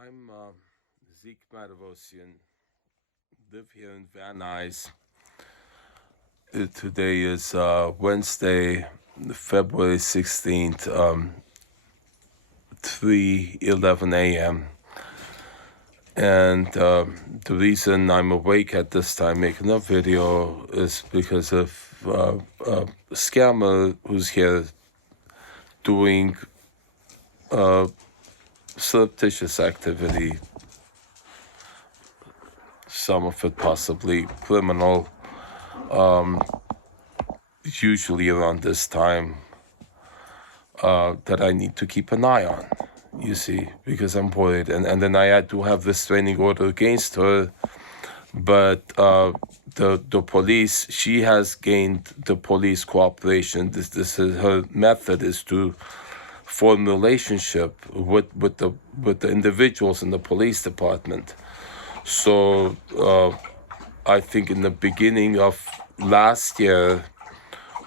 I'm Zeke Matevosian, live here in Van Nuys. Today is Wednesday, February 16th, 3:11 a.m. And the reason I'm awake at this time making a video is because of a scammer who's here doing surreptitious activity, some of it possibly criminal, usually around this time, that I need to keep an eye on, you see, because I'm worried. And then I had to have restraining order against her, but the police, she has gained the police cooperation. This is her method, is to form relationship with the individuals in the police department. So I think in the beginning of last year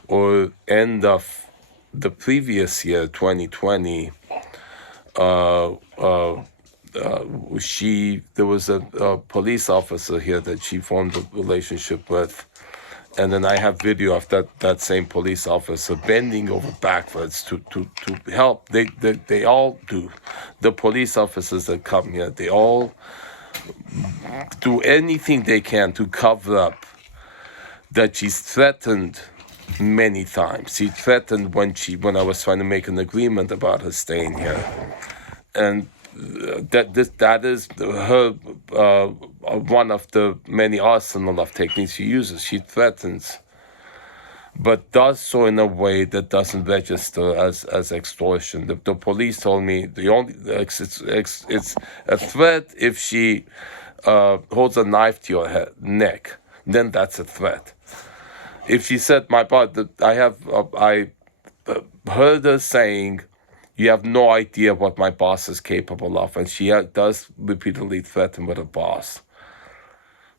or end of the previous year, 2020, there was a police officer here that she formed a relationship with. And then I have video of that same police officer bending over backwards to help. They all do. The police officers that come here, they all do anything they can to cover up that she's threatened many times. She threatened when I was trying to make an agreement about her staying here, and that is her one of the many arsenal of techniques she uses. She threatens, but does so in a way that doesn't register as extortion. The police told me the only it's a threat if she holds a knife to your neck, then that's a threat. If she said, my part, I heard her saying, you have no idea what my boss is capable of, and she does repeatedly threaten with her boss.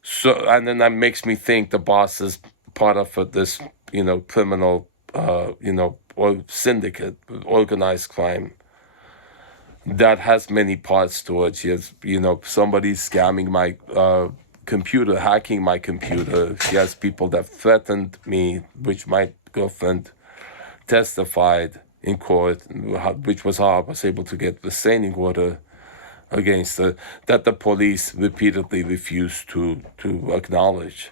So, and then that makes me think the boss is part of this, criminal, or syndicate, organized crime that has many parts to it. She has, somebody scamming my computer, hacking my computer. She has people that threatened me, which my girlfriend testified in court, which was how I was able to get restraining order against her, that the police repeatedly refused to acknowledge.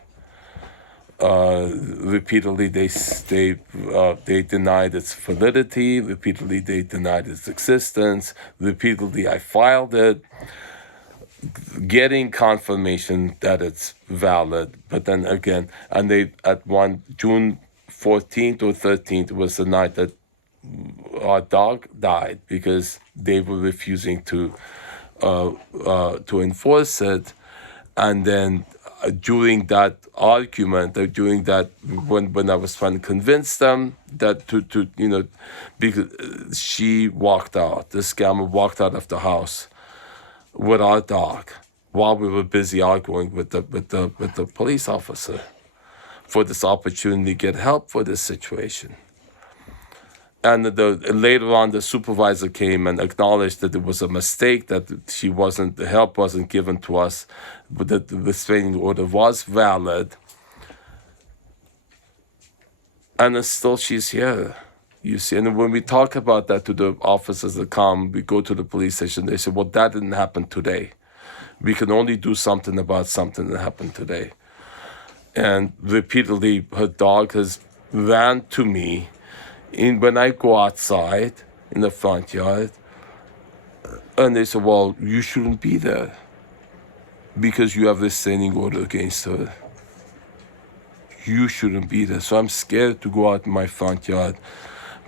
Repeatedly they denied its validity. Repeatedly they denied its existence. Repeatedly I filed it, getting confirmation that it's valid. But then again, and they at June 14th or 13th was the night that our dog died, because they were refusing to enforce it. And then during that argument, during that when I was trying to convince them that because she walked out, the scammer walked out of the house with our dog while we were busy arguing with the police officer for this opportunity to get help for this situation. And later on, the supervisor came and acknowledged that it was a mistake, that the help wasn't given to us, but that the restraining order was valid. And then still she's here, you see. And when we talk about that to the officers that come, we go to the police station, they say, well, that didn't happen today. We can only do something about something that happened today. And repeatedly, her dog has ran to me when I go outside in the front yard, and they said, well, you shouldn't be there because you have restraining order against her. You shouldn't be there. So I'm scared to go out in my front yard,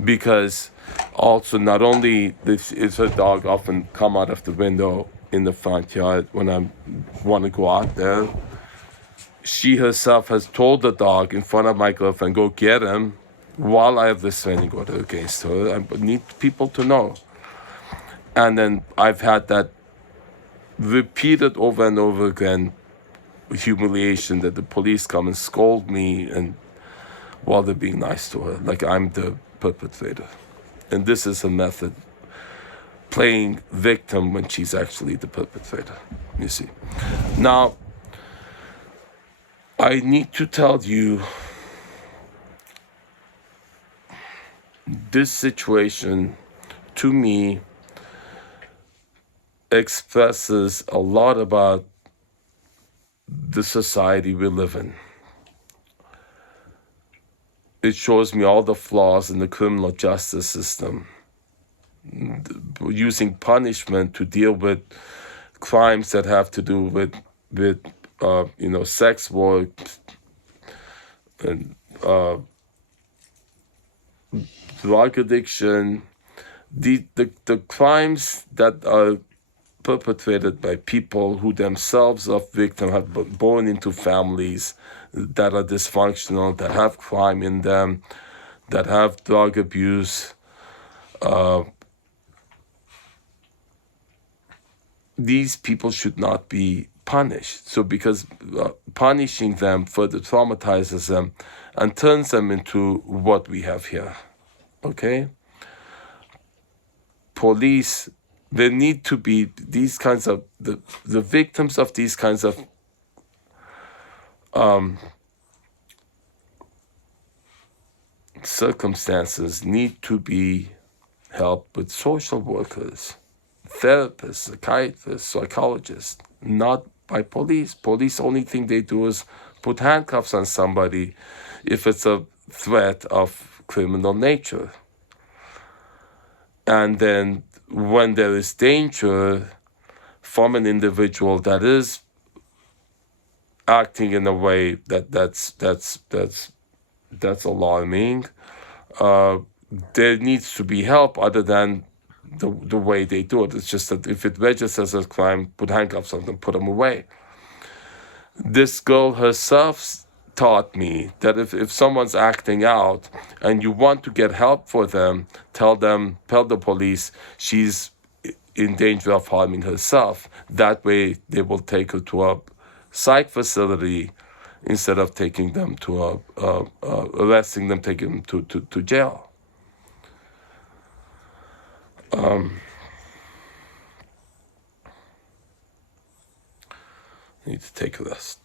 because also not only is her dog often come out of the window in the front yard when I want to go out there, she herself has told the dog in front of my girlfriend, go get him, while I have this restraining order against her. I need people to know. And then I've had that repeated over and over again, humiliation, that the police come and scold me and while they're being nice to her, like I'm the perpetrator. And this is a method playing victim when she's actually the perpetrator, you see. Now, I need to tell you, this situation, to me, expresses a lot about the society we live in. It shows me all the flaws in the criminal justice system, using punishment to deal with crimes that have to do with sex work and drug addiction, the crimes that are perpetrated by people who themselves are victims, have been born into families that are dysfunctional, that have crime in them, that have drug abuse. These people should not be punished. So because punishing them further traumatizes them and turns them into what we have here. Okay? Police, there need to be these kinds of, the victims of these kinds of circumstances need to be helped with social workers, therapists, psychiatrists, psychologists, not by police. Police, only thing they do is put handcuffs on somebody if it's a threat of criminal nature. And then when there is danger from an individual that is acting in a way that's alarming, there needs to be help other than the way they do it. It's just that if it registers as a crime, put handcuffs on them, put them away. This girl herself taught me that if someone's acting out and you want to get help for them, tell the police she's in danger of harming herself. That way they will take her to a psych facility instead of taking them to arresting them, taking them to jail. Need to take a rest.